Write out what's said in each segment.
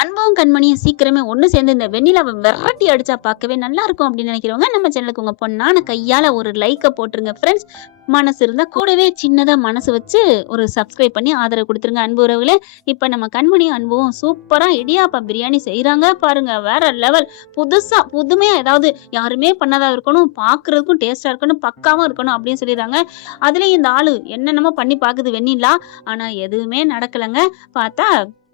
அன்பும் கண்மணியும் சீக்கிரமே ஒண்ணு சேர்ந்து இந்த வெண்ணிலாவை விரட்டி அடிச்சா பார்க்கவே நல்லா இருக்கும் அப்படின்னு நினைக்கிறவங்க நம்ம சேனலுக்கு உங்க பொண்ணான கையால ஒரு லைக்க போட்டுருங்க ஃப்ரெண்ட்ஸ். மனசு இருந்தா கூடவே சின்னதா மனசு வச்சு ஒரு சப்ஸ்கிரைப் பண்ணி ஆதரவு கொடுத்துருங்க அன்பு உறவுகளே. இப்ப நம்ம கண்மணியும் அன்பும் சூப்பரா இடியாப்பா பிரியாணி செய்யறாங்க பாருங்க, வேற லெவல். புதுசா புதுமையா ஏதாவது யாருமே பண்ணதா இருக்கணும், பாக்குறதுக்கும் டேஸ்டா இருக்கணும், பக்காவும் இருக்கணும் அப்படின்னு சொல்லிடுறாங்க. அதுலயும் இந்த ஆளு என்னென்னமோ பண்ணி பாக்குது வெண்ணிலா, ஆனா எதுவுமே நடக்கலங்க. பார்த்தா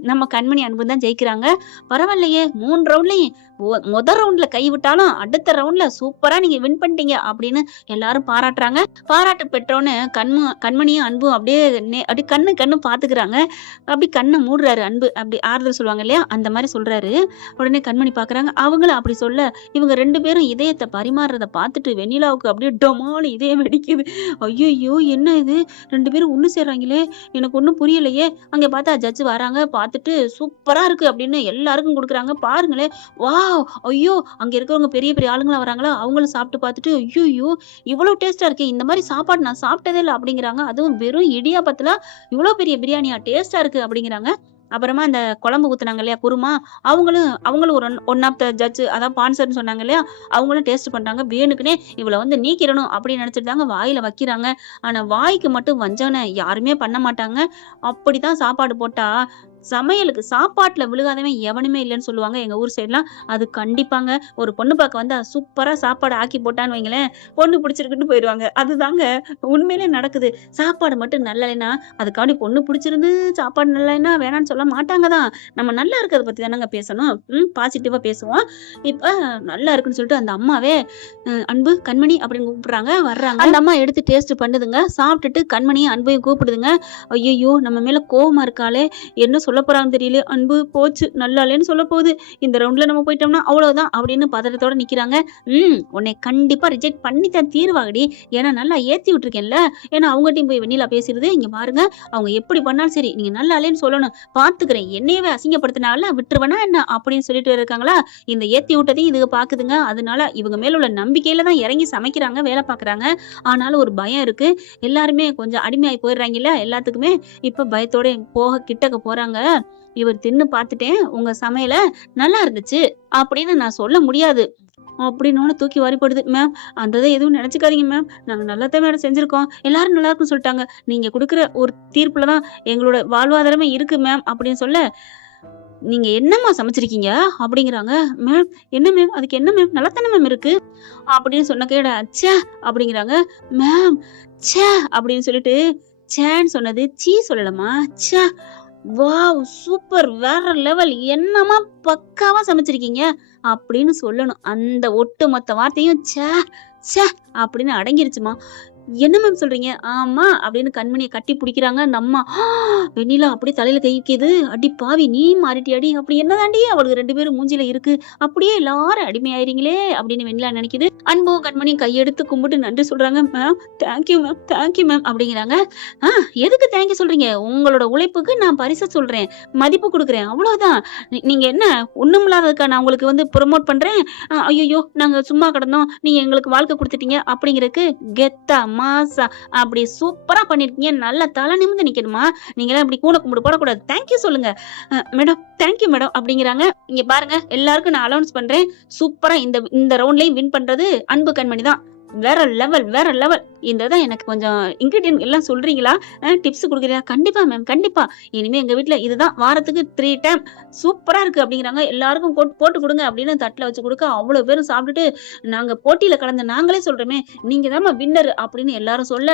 நம்ம கண்மணி அன்பு தான் ஜெயிக்கிறாங்க. பரவாயில்லையே, 3 ரவுண்ட்லயும் முதல் ரவுண்ட்ல கை விட்டாலும் அடுத்த ரவுண்ட்ல சூப்பரா நீங்க வின் பண்ணிட்டீங்க அப்படின்னு எல்லாரும் பாராட்டுறாங்க. பாராட்டு பெற்றோன்னு கண்மணியும் அன்பும் அப்படியே அப்படி கண்ணு பாத்துக்கிறாங்க. அப்படி கண்ணை மூடுறாரு அன்பு, அப்படி ஆறுதல் சொல்லுவாங்க இல்லையா, அந்த மாதிரி சொல்றாரு. உடனே கண்மணி பாக்குறாங்க, அவங்களும் அப்படி சொல்ல இவங்க 2 பேரும் இதயத்தை பரிமாறுறத பார்த்துட்டு வெண்ணிலாவுக்கு அப்படியே டொமாலு இதயம் வெடிக்குது. ஐயோ என்ன இது, 2 பேரும் ஒண்ணு சேர்றாங்களே, எனக்கு ஒண்ணும் புரியலையே. அங்க பார்த்தா ஜட்ஜ் வராங்க, பார்த்துட்டு சூப்பரா இருக்கு அப்படின்னு எல்லாருக்கும் கொடுக்குறாங்க. பாருங்களேன், வாவ், ஐயோ அங்க இருக்கிறவங்க பெரிய பெரிய ஆளுங்களா வராங்களா, அவங்களும் சாப்பிட்டு பார்த்துட்டு ஐயோ இவ்வளவு டேஸ்டா இருக்கு, இந்த மாதிரி சாப்பாடு நான் சாப்பிட்டதே இல்லை அப்படிங்கிறாங்க. அதுவும் வெறும் இடியாப்பத்துல இவ்வளவு பெரிய பிரியாணியா, டேஸ்டா இருக்கு அப்படிங்கிறாங்க. அப்புறமா அந்த குழம்பு ஊத்துனாங்க இல்லையா குருமா, அவங்களும் ஒரு ஒன் ஆஃப் த ஜட்ஜ், அதான் பான்சர்னு சொன்னாங்க இல்லையா, அவங்களும் டேஸ்ட் பண்றாங்க. வேணுக்குனே இவளை வந்து நீக்கிடணும் அப்படின்னு நினைச்சிட்டு வாயில வைக்கிறாங்க. ஆனா வாய்க்கு மட்டும் வஞ்சனை யாருமே பண்ண மாட்டாங்க. அப்படிதான் சாப்பாடு போட்டா சமையலுக்கு சாப்பாட்டுல விழுகாதவன் எவனுமே இல்லைன்னு சொல்லுவாங்க எங்க ஊர் சைட்லாம். அது கண்டிப்பாங்க. ஒரு பொண்ணு பார்க்க வந்தா சூப்பரா சாப்பாடு ஆக்கி போட்டான்னு வைங்களேன், பொண்ணு பிடிச்சிருக்குன்னு போயிடுவாங்க. அதுதாங்க உண்மையிலே நடக்குது. சாப்பாடு மட்டும் நல்லலைன்னா அதுக்காண்டி பொண்ணு பிடிச்சிருந்து சாப்பாடு நல்லலைன்னா வேணான்னு சொல்ல மாட்டாங்க தான். நம்ம நல்லா இருக்கிறத பத்தி தானங்க பேசணும், பாசிட்டிவா பேசுவோம். இப்ப நல்லா இருக்குன்னு சொல்லிட்டு அந்த அம்மாவே அன்பு கண்மணி அப்படின்னு கூப்பிடுறாங்க. வர்றாங்க, அந்த அம்மா எடுத்து டேஸ்ட் பண்ணுதுங்க. சாப்பிட்டுட்டு கண்மணியும் அன்பையும் கூப்பிடுதுங்க. ஐயோ நம்ம மேல கோவமா இருக்காளே, என்ன சொல்ல போறான்னு தெரியல, அன்பு போச்சு நல்லாலேன்னு சொல்ல போகுது, இந்த ரவுண்ட்ல நம்ம போயிட்டோம்னா அவ்வளவுதான் அப்படின்னு பதட்டத்தோட நிக்கிறாங்க. உன்னை கண்டிப்பா ரிஜெக்ட் பண்ணித்தான் தீர்வாகடி, ஏன்னா நல்லா ஏத்தி விட்டுருக்கேன்ல. ஏன்னா அவங்ககிட்டயும் போய் வெண்ணிலா பேசுறது, இங்க பாருங்க அவங்க எப்படி பண்ணாலும் சரி நீங்க நல்லாலேன்னு சொல்லணும், பாத்துக்கிறேன், என்னையவே அசிங்கப்படுத்தினால விட்டுருவேனா என்ன அப்படின்னு சொல்லிட்டு இருக்காங்களா. இந்த ஏத்தி விட்டதையும் இதுக பாக்குதுங்க. அதனால இவங்க மேல உள்ள நம்பிக்கையில தான் இறங்கி சமைக்கிறாங்க, வேலை பாக்குறாங்க. ஆனாலும் ஒரு பயம் இருக்கு. எல்லாருமே கொஞ்சம் அடிமையாகி போயிடுறாங்கல்ல எல்லாத்துக்குமே. இப்ப பயத்தோட கிட்டக்க போறாங்க. இவர் தின்னு பார்த்துட்டேன், உங்க சமையல நல்லா இருந்துச்சு அப்படின்னு நான் சொல்ல முடியாது அப்படின்னு தூக்கி வாரிப்படுது. மேம் அந்த எதுவும் நினைச்சுக்காதீங்க மேம், நாங்க நல்லாத்தான் மேடம் செஞ்சிருக்கோம், எல்லாரும் நல்லா இருக்குன்னு சொல்லிட்டாங்க, நீங்க கொடுக்குற ஒரு தீர்ப்புலதான் எங்களோட வாழ்வாதாரமே இருக்கு மேம் அப்படின்னு சொல்ல, நீங்க என்னம்மா சமைச்சிருக்கீங்க அப்படிங்கிறாங்க. மேம் என்ன மேம், அதுக்கு என்ன மேம், நல்லாத்தானே மேம் இருக்கு அப்படின்னு சொன்ன கேட ச்சே அப்படிங்கிறாங்க. மேம் ச்சே அப்படின்னு சொல்லிட்டு, சேன்னு சொன்னது சீ சொல்லலமா, ச்சே வாவ் சூப்பர் வேற லெவல், என்னமா பக்காவா சமைச்சிருக்கீங்க அப்படின்னு சொல்லணும். அந்த ஒட்டுமொத்த வார்த்தையும் ச்சே ச்சே அப்படின்னு அடங்கிருச்சுமா. என்ன மேம் சொல்றீங்க, ஆமா அப்படின்னு கண்மணியை கட்டி பிடிக்கிறாங்க அந்த அம்மா. வெண்ணிலா அப்படி தலையில கை வைக்கிது. அடி பாவி நீ மாறிட்டியாடி, அப்படி என்னதாண்டி அவளுக்கு 2 பேரும் மூஞ்சில இருக்கு, அப்படியே எல்லாரும் அடிமையாயிருங்களே அப்படின்னு வெண்ணிலா நினைக்குது. அன்பு கண்மணி கையெடுத்து கும்பிட்டு நன்றி சொல்றாங்க. Ma'am thank you ma'am, thank you ma'am அப்படிங்கிறாங்க. எதுக்கு தேங்க்யூ சொல்றீங்க, உங்களோட உழைப்புக்கு நான் பரிசு சொல்றேன், மதிப்பு கொடுக்குறேன், அவ்வளவுதான். நீங்க என்ன ஒண்ணுமில்லாததுக்கா நான் உங்களுக்கு வந்து ப்ரொமோட் பண்றேன், ஐயோ நாங்க சும்மா கிடந்தோம், நீங்க எங்களுக்கு வாழ்க்கை கொடுத்துட்டீங்க அப்படிங்கிறதுக்கு கெத்தா மாசா அப்படி சூப்பரா பண்ணிருக்கீங்க, நல்லா தலை நிமிர்ந்து நிக்கணுமா, நீங்க இப்படி கூட கும்பிடு போடக்கூடாது, தேங்க்யூ சொல்லுங்க மேடம், தேங்க்யூ மேடம் அப்படிங்கிறாங்க. இங்க பாருங்க எல்லாருக்கும் நான் அலௌன்ஸ் பண்றேன், சூப்பரா இந்த ரவுண்ட்லயும் வின் பண்றது அன்பு கண்மணி தான். வேற லெவல் வேற லெவல். இதான் எனக்கு கொஞ்சம் இன்கிரிடியன்ட் எல்லாம் சொல்றீங்களா, டிப்ஸ் கொடுக்குறீங்களா? கண்டிப்பா மேம் கண்டிப்பா, இனிமே எங்க வீட்டுல இதுதான் வாரத்துக்கு 3 டைம் சூப்பரா இருக்கு அப்படிங்கிறாங்க. எல்லாருக்கும் போட்டு கொடுங்க அப்படின்னு தட்டுல வச்சு கொடுக்க அவ்வளவு பேரும் சாப்பிட்டுட்டு, நாங்க போட்டியில கலந்த நாங்களே சொல்றோமே நீங்க தான் வின்னர் அப்படின்னு எல்லாரும் சொல்ல,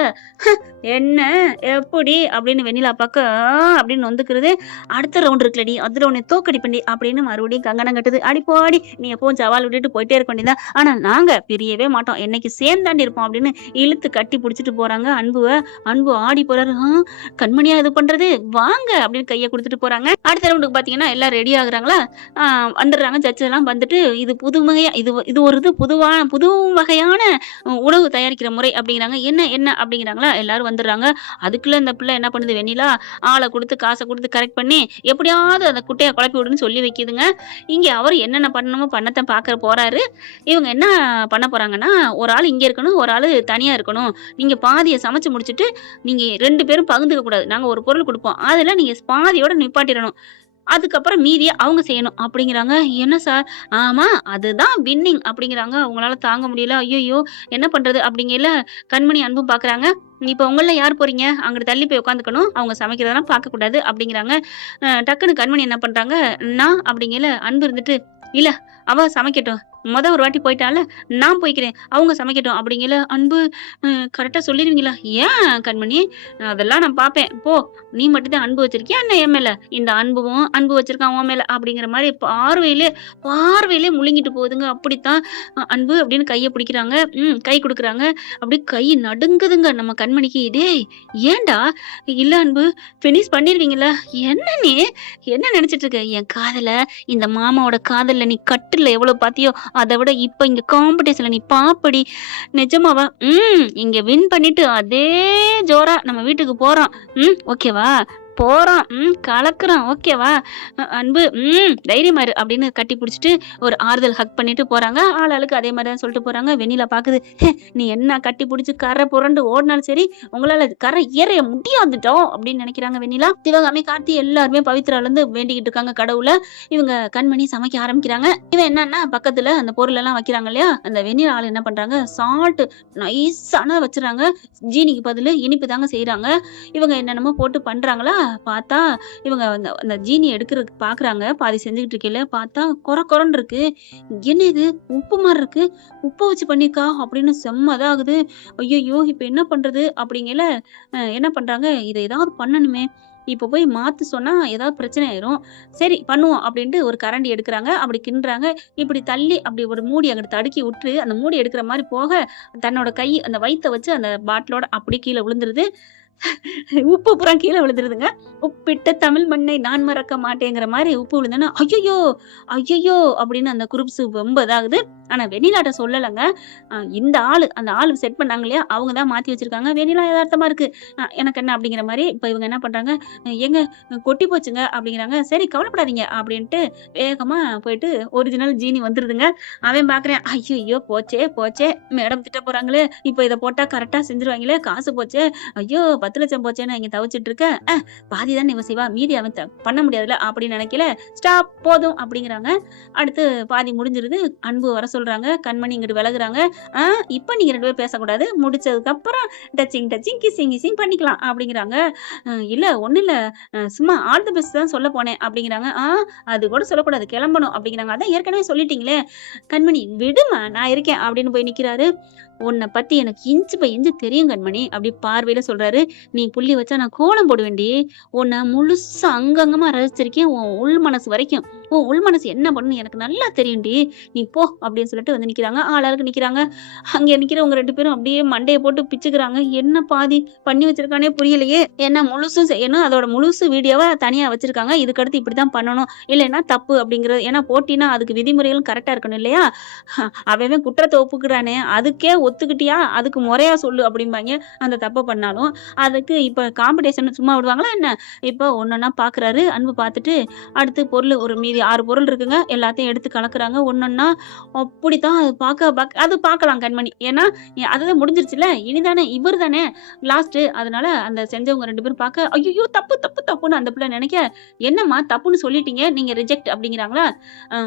என்ன எப்படி அப்படின்னு வெண்ணிலா பார்க்க அப்படின்னு வந்துக்கிறது. அடுத்த ரவுண்ட் இருக்குல்லடி, அதுல உன்னை தோக்கடி பண்ணி அப்படின்னு மறுபடியும் கங்கணம் கட்டுது. அடிப்போடி நீ எப்பவும் சவால் விட்டுட்டு போயிட்டே இருக்க வேண்டியதான், ஆனா நாங்க பிரியவே மாட்டோம், என்னைக்கு சேர்ந்தாண்டி இருப்போம் அப்படின்னு இழுத்து கட்டி பிடிச்சிட்டு போறாங்க அன்பு ஆடி போறாரு. கண்மணியா இது பண்றது, வாங்க அப்படின்னு கையை கொடுத்துட்டு போறாங்க. அடுத்த ரவுண்டுக்கு பாத்தீங்கன்னா எல்லாம் ரெடி ஆகுறாங்களா, வந்துடுறாங்க ஜட்ஜ் எல்லாம் வந்துட்டு, இது புதுமையா இது ஒரு புது வகையான உணவு தயாரிக்கிற முறை அப்படிங்கிறாங்க. என்ன அப்படிங்கிறாங்களா, எல்லாரும் வந்துடுறாங்க. அதுக்குள்ள இந்த பிள்ளை என்ன பண்ணுது, வெண்ணிலா ஆளை கொடுத்து காசை கொடுத்து கரெக்ட் பண்ணி எப்படியாவது அந்த குட்டையை குழப்பி விடுன்னு சொல்லி வைக்கிதுங்க. இங்க அவர் என்னென்ன பண்ணணுமோ பண்ணத்தான் பாக்குற போறாரு. இவங்க என்ன பண்ண போறாங்கன்னா, ஒரு ஆள் இங்க இருக்கணும், ஒரு ஆளு தனியா இருக்கணும், நீங்க பாதியை சமைச்சு முடிச்சுட்டு நீங்க 2 பேரும் பகிர்ந்துக்க கூடாது, நாங்க ஒரு பொருள் கொடுப்போம், அதுல நீங்க பாதியோட நிப்பாட்டிடணும் அதுக்கப்புறம் மீதிய அவங்க செய்யணும் அப்படிங்கிறாங்க. என்ன சார்? ஆமா, அதுதான் வின்னிங் அப்படிங்கிறாங்க. அவங்களால தாங்க முடியல. ஐய்யய்யோ! என்ன பண்றது? அப்படிங்கையில கண்மணி, அன்பும் பார்க்குறாங்க. இப்ப உங்கள்ல யார் போறீங்க? அங்கிட்டு தள்ளி போய் உட்காந்துக்கணும். அவங்க சமைக்கிறதெல்லாம் பார்க்கக்கூடாது அப்படிங்கிறாங்க. டக்குனு கண்மணி என்ன பண்றாங்க, நான் அப்படிங்கையில அன்பு இருந்துட்டு, இல்ல அவ சமைக்கட்டும். ஒரு வாட்டி போயிட்டால்ல, நான் போய்க்கிறேன். அவங்க சமைக்கட்டும் அப்படிங்கையில அன்பு, கரெக்ட்டா சொல்லிருவீங்களா? ஏன் கண்மணி? அதெல்லாம் நான் பார்ப்பேன். போ! நீ மட்டும் தான் அன்பு வச்சிருக்கியா என்ன என் மேல? இந்த அன்பும் அன்பு வச்சிருக்கான் உன் மேல அப்படிங்கிற மாரி பார்வையிலே பார்வையிலே முழுங்கிட்டு போகுதுங்க. அப்படித்தான் அன்பு அப்படின்னு கைய பிடிக்கிறாங்க. கை குடுக்குறாங்க. அப்படியே கை நடுங்குதுங்க நம்ம கண்மணிக்கு. டேய் ஏன்டா? இல்ல அன்பு, ஃபினிஷ் பண்ணிருவீங்கல்ல? என்ன நீ? என்ன நெனச்சிட்டு இருக்க? என் காதல, இந்த மாமாவோட காதல்ல நீ கட்டில்ல எவ்வளவு பார்த்தியோ, அத விட இப்ப இங்க காம்படிஷன்ல நீ பாப்படி. நிஜமாவா? இங்க வின் பண்ணிட்டு அதே ஜோரா நம்ம வீட்டுக்கு போறோம். ஓகேவா? போறோம். கலக்குறோம். ஓகேவா? அன்பு, தைரியமா இரு அப்படின்னு கட்டி புடிச்சுட்டு ஒரு ஆறுதல் ஹக் பண்ணிட்டு போறாங்க. ஆளாளுக்கு அதே மாரி தான் சொல்லிட்டு போறாங்க. வெண்ணிலா பாக்குது. நீ என்ன கட்டி புடிச்சு கரை புரண்டு ஓடுனாலும் சரி, உங்களால கரை ஏற முடியாதுட்டோம் அப்படின்னு நினைக்கிறாங்க வெண்ணிலா. சிவகாமி, கார்த்தி எல்லாருமே பவித்ராலருந்து வேண்டிக்கிட்டு இருக்காங்க கடவுள. இவங்க கண்மணி சமைக்க ஆரம்பிக்கிறாங்க. இவன் என்னன்னா பக்கத்துல அந்த பொருள் எல்லாம் வைக்கிறாங்க இல்லையா? அந்த வெண்ணிலா ஆளு என்ன பண்றாங்க, சால்ட் நைஸான வச்சுறாங்க. ஜீனிக்கு பதிலு இனிப்பு தாங்க செய்றாங்க. இவங்க என்னென்னமோ போட்டு பண்றாங்களா, பார்த்தா இவங்க அந்த அந்த ஜீனி எடுக்கிறதுக்கு பார்க்குறாங்க. பாதி செஞ்சுகிட்டு இருக்கையில பார்த்தா கொர கொரன்னு இருக்கு. என்ன இது? உப்பு மாரி இருக்கு. உப்ப வச்சு பண்ணியிருக்கா அப்படின்னு செம்ம இதாகுது. ஐய்யய்யோ! இப்ப என்ன பண்றது? அப்படிங்கையில என்ன பண்றாங்க, இத ஏதாவது பண்ணணுமே. இப்ப போய் மாத்து சொன்னா ஏதாவது பிரச்சனை ஆயிரும். சரி பண்ணுவோம் அப்படின்ட்டு ஒரு கரண்டி எடுக்குறாங்க. அப்படி கிண்டுறாங்க. இப்படி தள்ளி அப்படி ஒரு மூடி அங்கிட்டு தடுக்கி விட்டு, அந்த மூடி எடுக்கிற மாரி போக, தன்னோட கை அந்த வயித்த வச்சு அந்த பாட்டிலோட அப்படியே கீழ விழுந்துருது. உப்பு பூரா கீழ விழுந்துருதுங்க. "உப்பிட்ட தமிழ் மண்ணை நான் மறக்க மாட்டேங்கிற" மாரி உப்பு விழுந்தோனே, "ஐய்யய்யோ! ஐய்யய்யோ!" அப்படின்னு அந்த குரூப்ஸ் ரொம்ப இதாகுது. ஆனா வெண்ணிலாட்ட சொல்லலங்க. இந்த ஆளு, அந்த ஆளு செட் பண்ணாங்க இல்லையா? அவங்க தான் மாத்தி வச்சிருக்காங்க. வெண்ணிலா எதார்த்தமா இருக்கு. எனக்கு என்ன அப்படிங்கிற மாரி, இப்ப இவங்க என்ன பண்றாங்க, "ஏங்க கொட்டி போச்சுங்க" அப்படிங்கிறாங்க. "சரி கவலைப்படாதீங்க" அப்படின்ட்டு வேகமா போயிட்டு ஒரிஜினல் ஜீனி வந்துருதுங்க. அவன் பார்க்குறான். ஐய்யய்யோ! போச்சே, போச்சே! மேடம் திட்ட போறாங்களே! இப்ப இத போட்டா கரெக்ட்டா செஞ்சுருவாங்களே! காசு போச்சே! ஐயோ! 10,00,000 போச்சேன்னு நான் இங்க தவிச்சுட்டு இருக்கேன். பாதி தானே இவ செய்வா. மீதி அவன் பண்ண முடியாதுல்ல அப்படின்னு நினைக்கல. ஸ்டாப் போதும் அப்படிங்கிறாங்க. அடுத்து பாதி முடிஞ்சிருது. அன்பு வர சொல்றாங்க. கண்மணி இங்கிட்டு விலகுறாங்க. ஆ இப்ப நீங்க 2 பேரும் பேசக்கூடாது. முடிச்சதுக்கு அப்புறம் டச்சிங் டச்சிங் கிஸ்ஸிங் கிஸ்ஸிங் பண்ணிக்கலாம் அப்படிங்கிறாங்க. இல்ல ஒண்ணும் இல்ல. சும்மா ஆல் தி பெஸ்ட் தான் சொல்ல போனேன் அப்படிங்கிறாங்க. அது கூட சொல்லக்கூடாது. கிளம்பணும் அப்படிங்கிறாங்க. அதான் ஏற்கனவே சொல்லிட்டீங்களே. கண்மணி விடுமா நான் இருக்கேன் அப்படின்னு போய் நிக்கிறாரு. உன்னை பத்தி எனக்கு இன்ச்சு பை இன்ச்சு தெரியும் கண்மணி அப்படி பார்வையில சொல்றாரு. நீ புள்ளி வச்சா நான் கோலம் போடுவேன்டி. உன்னை முழுசா அங்கங்கமா ரசிச்சிருக்கேன். உன் உள் மனசு வரைக்கும். உன் உள் மனசு என்ன பண்ணுன்னு எனக்கு நல்லா தெரியும்டி. நீ போ அப்படின்னு சொல்லிட்டு வந்து நிக்கிறாங்க. ஆளாளுக்கு நிக்கிறாங்க. அங்க நிக்கிறவங்க 2 பேரும் அப்படியே மண்டைய போட்டு பிச்சுக்கிறாங்க. என்ன பாதி பண்ணி வச்சிருக்கானே புரியலையே. ஏன்னா முழுசும் செய்யணும். அதோட முழுசு வீடியோவா தனியா வச்சிருக்காங்க. இதுக்கடுத்து இப்படித்தான் பண்ணணும். இல்லைன்னா தப்பு அப்படிங்கிறது. ஏன்னா போட்டினா அதுக்கு விதிமுறைகளும் கரெக்டா இருக்கணும் இல்லையா? அவன் குற்றத்தை ஒப்புக்கிறானே அதுக்கே ஒத்துக்கிட்டியா? அதுக்கு முறையா சொல்லு அப்படிம்பாங்க. அந்த தப்ப பண்ணாலும். அதுக்கு இப்ப காம்படிஷன் சும்மா விடுவாங்களா என்ன? இப்ப ஒண்ணொண்ணா பார்க்குறாரு. அன்பு பார்த்துட்டு, அடுத்து பொருள் ஒரு மீதி 6 பொருள் இருக்குங்க. எல்லாத்தையும் எடுத்து கலக்குறாங்க. ஒண்ணொண்ணா அப்படித்தான் அது அது பார்க்கலாம் கண்மணி. ஏன்னா அதுதான் முடிஞ்சிருச்சுல்ல. இனிதானே இவர் தானே லாஸ்ட்டு. அதனால அந்த செஞ்சவங்க 2 பேரும் பார்க்க, ஐய்யய்யோ! தப்பு தப்பு தப்புன்னு அந்த பிள்ளை நினைக்க, என்னம்மா தப்புன்னு சொல்லிட்டீங்க. நீங்க ரிஜெக்ட் அப்படிங்கிறாங்களா? ஆ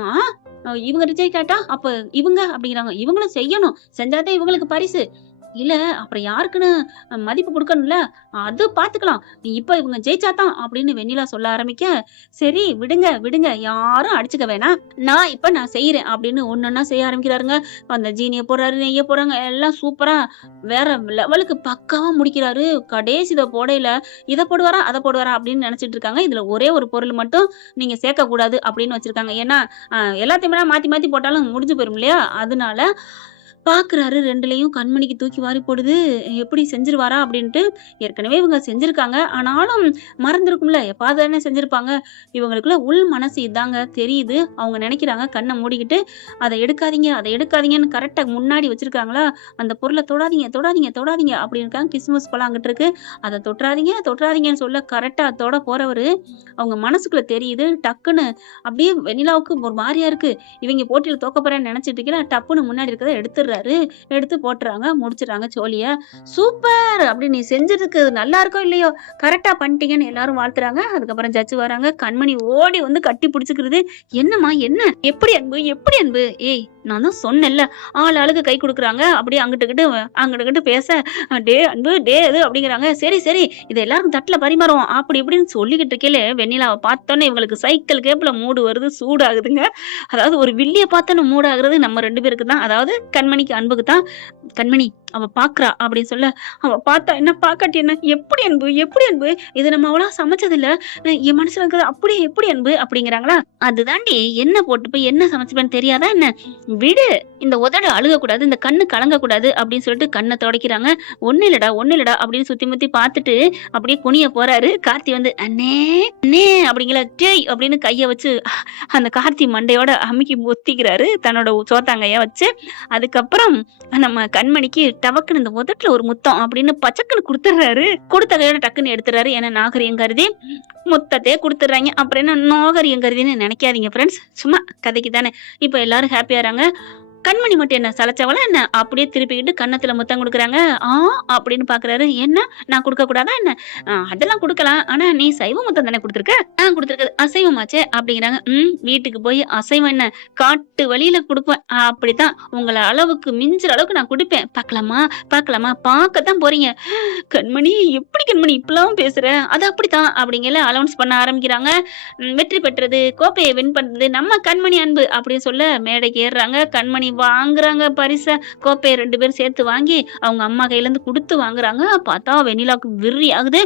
இவங்க ரிஜெக்ட் ஆயிட்டா, அப்ப இவங்க அப்படிங்கிறாங்க. இவங்களும் செய்யணும். செஞ்சா தான் இவங்களுக்கு பரிசு. இல்ல அப்புறம் யாருக்குன்னு மதிப்பு குடுக்கணும்ல. அது பார்த்துக்கலாம். இப்ப இவங்க ஜெயிச்சா தான் அப்படின்னு வெண்ணிலா சொல்ல ஆரம்பிக்க, சரி விடுங்க, விடுங்க. யாரும் அடிச்சுக்க வேணாம். நான் செய்றேன் அப்படின்னு ஒண்ணொண்ணா செய்ய ஆரம்பிக்கிறாருங்க. அந்த ஜீனிய போடுறாரு, நெய்ய போடுறாங்க. எல்லாம் சூப்பரா வேற லெவலுக்கு பக்காவா முடிக்கிறாரு. கடைசி இத போடையில இத போடுவாரா, அத போடுவாரா அப்படின்னு நினைச்சிட்டு இருக்காங்க. இதுல ஒரே ஒரு பொருள் மட்டும் நீங்க சேர்க்கக்கூடாது அப்படின்னு வச்சிருக்காங்க. ஏன்னா எல்லாத்தையுமே மாத்தி மாத்தி போட்டாலும் முடிஞ்சு போயிரும் இல்லையா? அதனால பார்க்குறாரு 2லயும் கண்மணிக்கு தூக்கி வாரி போடுது. எப்படி செஞ்சுருவாரா அப்படின்ட்டு. ஏற்கனவே இவங்க செஞ்சிருக்காங்க. ஆனாலும் மறந்திருக்கும்ல. எப்பாவது தானே செஞ்சிருப்பாங்க. இவங்களுக்குள்ள உள் மனசு இதாங்க தெரியுது. அவங்க நினைக்கிறாங்க கண்ண மூடிக்கிட்டு, அத எடுக்காதீங்க, அத எடுக்காதீங்கன்னு கரெக்ட்டா முன்னாடி வச்சிருக்காங்களா, அந்த பொருள தொடாதீங்க, தொடாதீங்க, தொடாதீங்க அப்படின்னுருக்காங்க. கிஸ்மிஸ் பழம் அங்கிட்டு இருக்கு. அத தொட்றாதீங்க, தொட்றாதீங்கன்னு சொல்ல கரெக்ட்டா தொட போறவரு, அவங்க மனசுக்குள்ள தெரியுது. டக்குன்னு அப்படியே வெண்ணிலாவுக்கு ஒரு மாரியா இருக்கு. இவங்க போட்டியில தோக்க போறேன்னு நினைச்சிட்டு இருக்கையில, டப்புன்னு முன்னாடி இருக்கிறத எடுத்துடுறாரு. எடுத்துடுறாரு. எடுத்து போட்டுறாங்க. முடிச்சுடுறாங்க சோழிய. "சூப்பர்! அப்படி நீ செஞ்சதுக்கு நல்லா இருக்கோ இல்லையோ, கரெக்ட்டா பண்ணிட்டீங்கன்னு" எல்லாரும் வாழ்த்துறாங்க. அதுக்கப்புறம் ஜட்ஜ் வராங்க. கண்மணி ஓடி வந்து கட்டி பிடிச்சுக்கிறது. "என்னம்மா என்ன? எப்படி அன்பு? எப்படி அன்பு? ஏய் நான் தான் சொன்னேன்ல." ஆளுக்கு கை குடுக்குறாங்க. அப்படியே அங்கிட்டு பேச, "டேய் அன்பு, டேய் அது" அப்படிங்கிறாங்க. "சரி, சரி. இத எல்லாரும் தட்டுல பரிமாறுவோம்." அப்படி இப்படின்னு சொல்லிக்கிட்டு இருக்கையில, வெண்ணிலாவ பார்த்தோனே இவங்களுக்கு சைக்கிள் கேப்ல மூடு வருது. சூடாகுதுங்க. அதாவது ஒரு வில்லிய பார்த்தோனே மூடாகுறது நம்ம 2 பேருக்கு தான். அதாவது கண்மணிக்கு, அன்புக்கு தான். "கண்மணி அவ பார்க்கிறா" அப்படின்னு சொல்ல, "அவ பார்த்தா என்ன? பார்க்காட்டி என்ன? எப்படி அன்பு? எப்படி அன்பு? இது நம்ம அவ்வளவா சமைச்சதில்ல. என் மனசுல இருக்கிறது அப்படியே எப்படி அன்பு?" அப்படிங்கிறாங்களா. "அதுதாண்டி எண்ணெய் போட்டு போய் என்ன சமைச்சுப்பேன்னு தெரியாதா என்ன? விடு. இந்த உதடு அழுகக்கூடாது. இந்த கண்ணு கலங்கக்கூடாது" அப்படின்னு சொல்லிட்டு கண்ண துடைக்கிறாங்க. "ஒண்ணும் இல்லடா, ஒண்ணும் இல்லடா" அப்படின்னு சுத்தி முத்தி பார்த்துட்டு அப்படியே குனிய போறாரு. கார்த்தி வந்து, "அண்ணே, அண்ணே" அப்படிங்கல. "டேய்" அப்படின்னு கைய வச்சு அந்த கார்த்தி மண்டையோட அமுக்கி பொத்திக்கிறாரு. தன்னோட சோத்தாங்கைய வச்சு. அதுக்கப்புறம் நம்ம கண்மணிக்கு டபக்குன்னு இந்த உதட்டுல ஒரு முத்தம் அப்படின்னு பச்சக்குன்னு குடுத்துடுறாரு. குடுத்த கையோட டக்குன்னு எடுத்துறாரு. ஏன்னா நாகரிகம் கருதி முத்தத்தையே குடுத்துடுறாங்க. அப்புறம் என்ன நாகரிகம் கருதின்னு நினைக்காதீங்க ஃப்ரெண்ட்ஸ். சும்மா கதைக்கு தானே. இப்ப எல்லாரும் ஹாப்பியாறாங்க. கண்மணி மட்டும் என்ன சலைச்சவளா என்ன? அப்படியே திருப்பிக்கிட்டு கன்னத்துல முத்தம் குடுக்குறாங்க. "ஆ" அப்படின்னு பார்க்குறாரு. "என்ன? நான் குடுக்க கூடாதா என்ன?" அதெல்லாம் குடுக்கலாம். ஆனா நீ சைவ முத்தம் தானே குடுத்துருக்க." குடுத்துருக்கிறது அசைவமாச்சே" அப்படிங்கிறாங்க. வீட்டுக்கு போய் அசைவம் என்ன காட்டு வழியில குடுப்பேன். அப்படித்தான் உங்கள அளவுக்கு மிஞ்சுற அளவுக்கு நான் குடிப்பேன். பார்க்கலாமா? பார்க்கலாமா? பார்க்கத்தான் போறீங்க." "கண்மணி எப்படி கண்மணி இப்படிலாம் பேசுற?" "அது அப்படித்தான்" அப்படிங்கல அலவுன்ஸ் பண்ண ஆரம்பிக்கிறாங்க. வெற்றி பெற்றது, கோப்பைய வின் பண்றது நம்ம கண்மணி அன்பு அப்படின்னு சொல்ல மேடைக்கு ஏறுறாங்க. கண்மணி வாங்குறாங்க பரிச. கோப்பைய 2 பேரும் சேர்த்து வாங்கி அவங்க அம்மா கையில இருந்து குடுத்து வாங்குறாங்க. பார்த்தா வெண்ணிலாவுக்கு விர்ரி ஆகுது.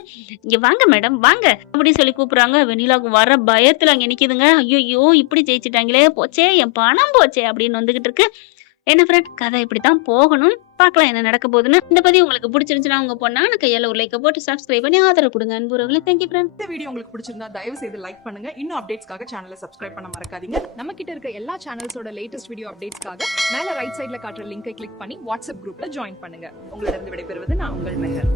"இங்க வாங்க மேடம், வாங்க" அப்படின்னு சொல்லி கூப்பிடுறாங்க. வெண்ணிலாவுக்கு வர பயத்துல அங்க நிக்குதுங்க. ஐயையோ! இப்படி ஜெயிச்சுட்டாங்களே! போச்சே! என் பணம் போச்சே! அப்படின்னு வந்துகிட்டு இருக்கு. என்ன ஃப்ரெண்ட் கதை இப்படித்தான் போகணும். பார்க்கலாம் என்ன நடக்க போகுதுன்னு. இந்த பதிவு உங்களுக்கு பிடிச்சிருந்துச்சுன்னா உங்க பொண்ணான கையால ஒரு லைக்க போட்டு சப்ஸ்கிரைப் பண்ணி ஆதரவு கொடுங்க அன்புறவங்களே. Thank you friend. இந்த வீடியோ உங்களுக்கு பிடிச்சிருந்தா தயவு செய்து லைக் பண்ணுங்க. இன்னும் அப்டேட்ஸ்க்காக சேனலை சப்ஸ்கிரைப் பண்ண மறக்காதீங்க. நம்ம கிட்ட இருக்க எல்லா சேனல்ஸோட லேட்டஸ்ட் வீடியோ அப்டேட்ஸ்க்காக மேல ரைட் சைடுல காட்டுற லிங்கை கிளிக் பண்ணி வாட்ஸ்அப் குரூப்ல ஜாயின் பண்ணுங்க. உங்களிடம் விடைபெறுவது நான் உங்கள் மெஹர்.